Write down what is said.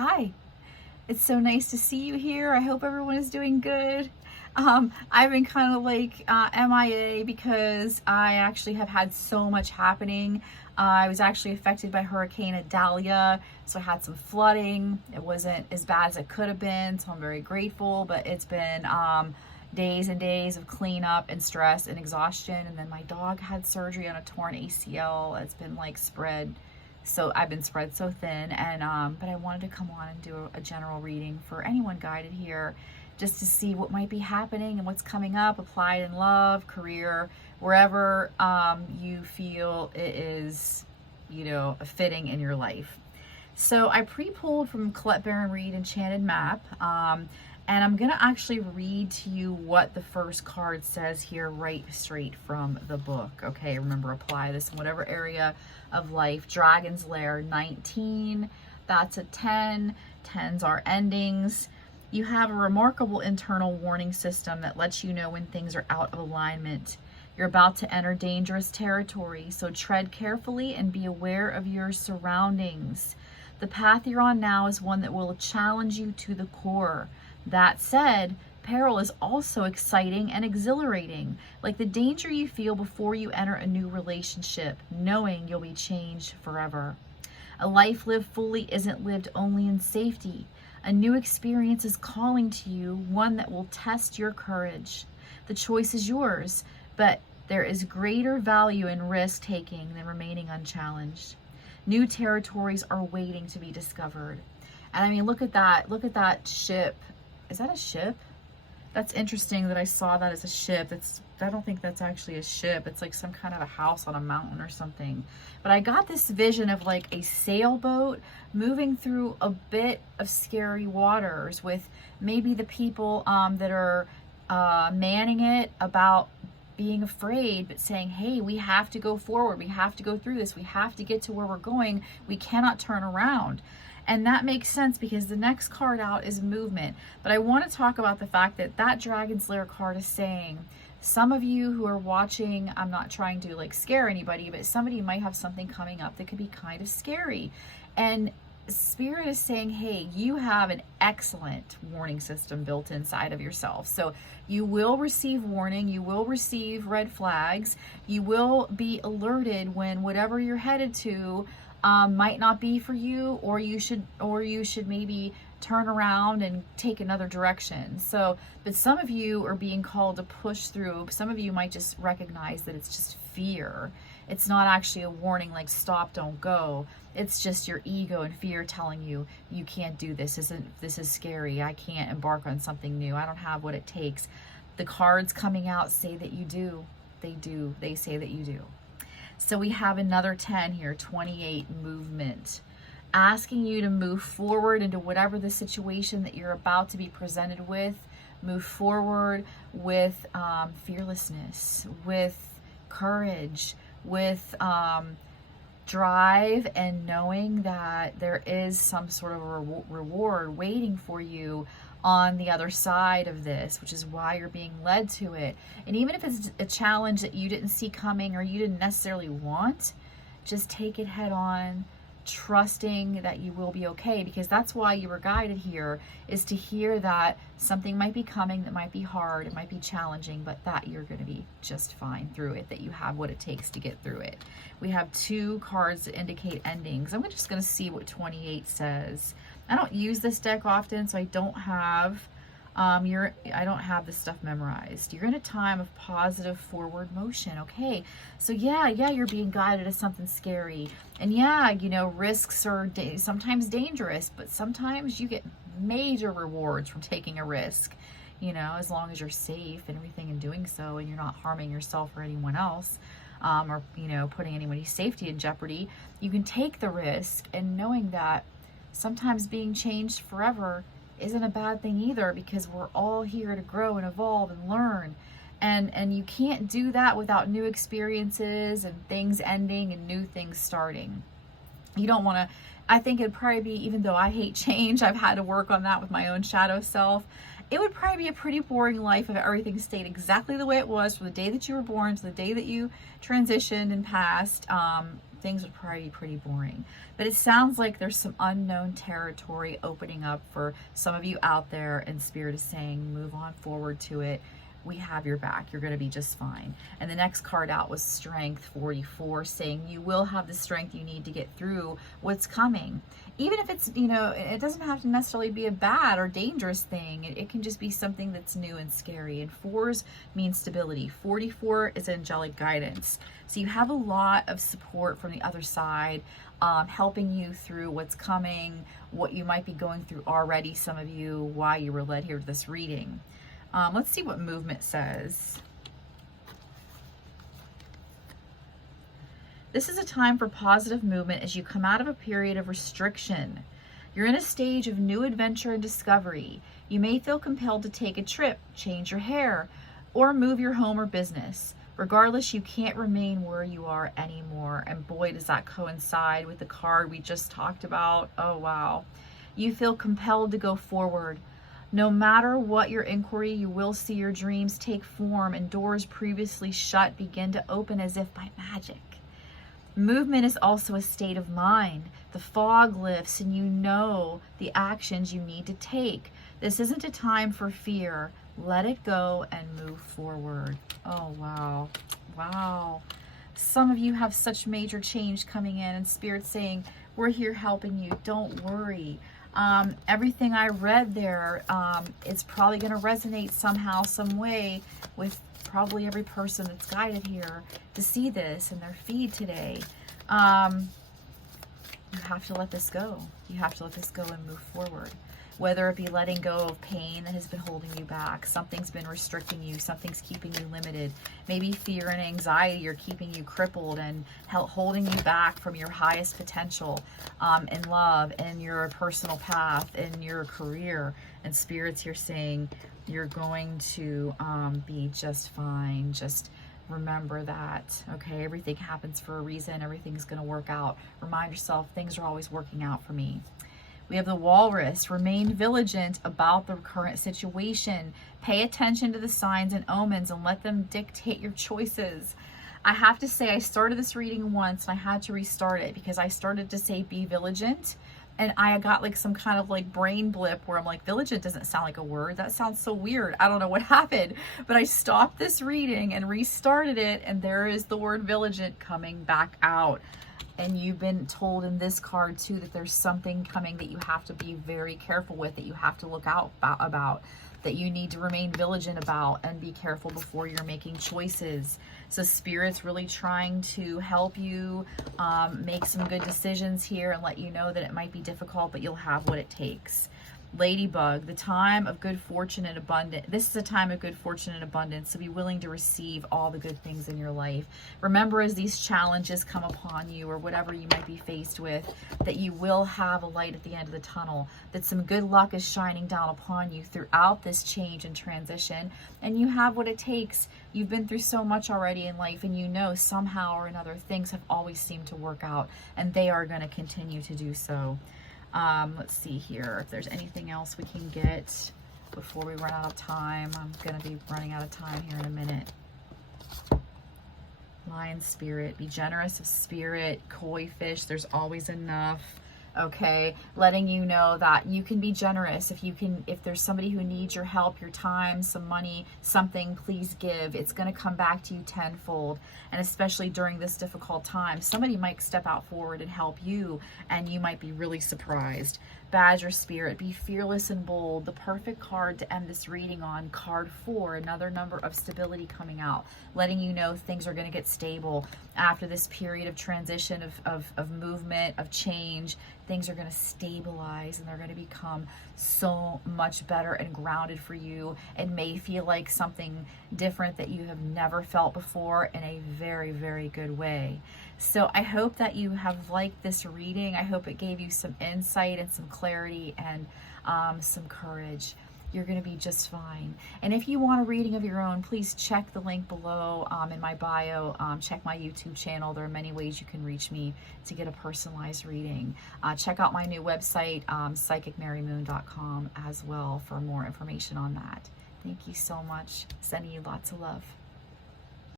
Hi, it's so nice to see you here. I hope everyone is doing good. I've been kind of like MIA because I actually have had so much happening. I was actually affected by Hurricane Idalia, so I had some flooding. It wasn't as bad as it could have been, so I'm very grateful, but it's been days and days of cleanup and stress and exhaustion. And then my dog had surgery on a torn ACL. It's been like spread, so I've been spread so thin. And but I wanted to come on and do a general reading for anyone guided here, just to see what might be happening and what's coming up, applied in love, career, wherever you feel it is, fitting in your life. So I pre-pulled from Colette Baron Reid Enchanted Map, and I'm gonna actually read to you what the first card says here, right straight from the book. Okay, remember, apply this in whatever area of life. Dragon's Lair, 19, that's a 10. 10s are endings. You have a remarkable internal warning system that lets you know when things are out of alignment. You're about to enter dangerous territory, so tread carefully and be aware of your surroundings. The path you're on now is one that will challenge you to the core. That said, peril is also exciting and exhilarating, like the danger you feel before you enter a new relationship, knowing you'll be changed forever. A life lived fully isn't lived only in safety. A new experience is calling to you, one that will test your courage. The choice is yours, but there is greater value in risk-taking than remaining unchallenged. New territories are waiting to be discovered. And I mean, look at that ship. Is that a ship? That's interesting that I saw that as a ship. I don't think that's actually a ship. It's like some kind of a house on a mountain or something. But I got this vision of like a sailboat moving through a bit of scary waters with maybe the people that are manning it about being afraid, but saying, hey, we have to go forward. We have to go through this. We have to get to where we're going. We cannot turn around. And that makes sense because the next card out is movement. But I want to talk about the fact that that Dragon's Lair card is saying, some of you who are watching, I'm not trying to like scare anybody, but somebody might have something coming up that could be kind of scary. And Spirit is saying, hey, you have an excellent warning system built inside of yourself. So you will receive warning, you will receive red flags, you will be alerted when whatever you're headed to might not be for you, or you should maybe turn around and take another direction. So, but some of you are being called to push through. Some of you might just recognize that it's just fear. It's not actually a warning like stop, don't go. It's just your ego and fear telling you, you can't do this. This is scary. I can't embark on something new. I don't have what it takes. The cards coming out say that you do. They do. They say that you do. So we have another 10 here, 28, movement. Asking you to move forward into whatever the situation that you're about to be presented with. Move forward with fearlessness, with courage, with drive, and knowing that there is some sort of a reward waiting for you on the other side of this, which is why you're being led to it. And even if it's a challenge that you didn't see coming or you didn't necessarily want, just take it head on, trusting that you will be okay, because that's why you were guided here, is to hear that something might be coming that might be hard, it might be challenging, but that you're going to be just fine through it, that you have what it takes to get through it. We have 2 cards that indicate endings. I'm just going to see what 28 says. I don't use this deck often, so I don't have I don't have this stuff memorized. You're in a time of positive forward motion. Okay, so yeah, you're being guided to something scary, and yeah, risks are sometimes dangerous, but sometimes you get major rewards from taking a risk. As long as you're safe and everything in doing so, and you're not harming yourself or anyone else, or putting anybody's safety in jeopardy, you can take the risk, and knowing that sometimes being changed forever isn't a bad thing either, because we're all here to grow and evolve and learn. And you can't do that without new experiences and things ending and new things starting. You don't want to, I think it'd probably be, even though I hate change, I've had to work on that with my own shadow self. It would probably be a pretty boring life if everything stayed exactly the way it was from the day that you were born to the day that you transitioned and passed. things would probably be pretty boring. But it sounds like there's some unknown territory opening up for some of you out there, and Spirit is saying, move on forward to it. We have your back. You're going to be just fine. And the next card out was Strength 44, saying you will have the strength you need to get through what's coming. Even if it's, it doesn't have to necessarily be a bad or dangerous thing. It can just be something that's new and scary. And 4s mean stability. 44 is angelic guidance. So you have a lot of support from the other side, helping you through what's coming, what you might be going through already, some of you, why you were led here to this reading. Let's see what movement says. This is a time for positive movement as you come out of a period of restriction. You're in a stage of new adventure and discovery. You may feel compelled to take a trip, change your hair, or move your home or business. Regardless, you can't remain where you are anymore. And boy, does that coincide with the card we just talked about. Oh, wow. You feel compelled to go forward. No matter what your inquiry, you will see your dreams take form and doors previously shut begin to open as if by magic. Movement is also a state of mind. The fog lifts and you know the actions you need to take. This isn't a time for fear. Let it go and move forward. Oh, wow. Wow. Some of you have such major change coming in, and Spirit's saying, we're here helping you. Don't worry. Everything I read there, it's probably going to resonate somehow, some way with probably every person that's guided here to see this in their feed today. You have to let this go. You have to let this go and move forward. Whether it be letting go of pain that has been holding you back, something's been restricting you, something's keeping you limited. Maybe fear and anxiety are keeping you crippled and holding you back from your highest potential in love, in your personal path, in your career. And Spirit's here saying you're going to be just fine. Just remember that, okay? Everything happens for a reason. Everything's going to work out. Remind yourself, things are always working out for me. We have the Walrus. Remain vigilant about the current situation. Pay attention to the signs and omens and let them dictate your choices. I have to say, I started this reading once and I had to restart it because I started to say be vigilant, and I got like some kind of like brain blip where I'm like, vigilant doesn't sound like a word. That sounds so weird. I don't know what happened, but I stopped this reading and restarted it, and there is the word vigilant coming back out. And you've been told in this card too that there's something coming that you have to be very careful with, that you have to look out about, that you need to remain vigilant about and be careful before you're making choices. So Spirit's really trying to help you make some good decisions here and let you know that it might be difficult, but you'll have what it takes. Ladybug, the time of good fortune and abundance. This is a time of good fortune and abundance, so be willing to receive all the good things in your life. Remember, as these challenges come upon you or whatever you might be faced with, that you will have a light at the end of the tunnel, that some good luck is shining down upon you throughout this change and transition, and you have what it takes. You've been through so much already in life, and you know somehow or another things have always seemed to work out, and they are going to continue to do so. Let's see here if there's anything else we can get before we run out of time. I'm going to be running out of time here in a minute. Lion Spirit, be generous of spirit. Koi fish, there's always enough. Okay, letting you know that you can be generous. If there's somebody who needs your help, your time, some money, something, please give. It's going to come back to you tenfold. And especially during this difficult time, somebody might step out forward and help you, and you might be really surprised. Badger Spirit, be fearless and bold. The perfect card to end this reading on, card 4, another number of stability coming out, letting you know things are going to get stable after this period of transition, of movement, of change. Things are going to stabilize and they're going to become so much better and grounded for you. It may feel like something different that you have never felt before in a very, very good way. So I hope that you have liked this reading. I hope it gave you some insight and some clarity and some courage. You're going to be just fine. And if you want a reading of your own, please check the link below in my bio. Check my YouTube channel. There are many ways you can reach me to get a personalized reading. Check out my new website, psychicmarymoon.com as well for more information on that. Thank you so much. Sending you lots of love.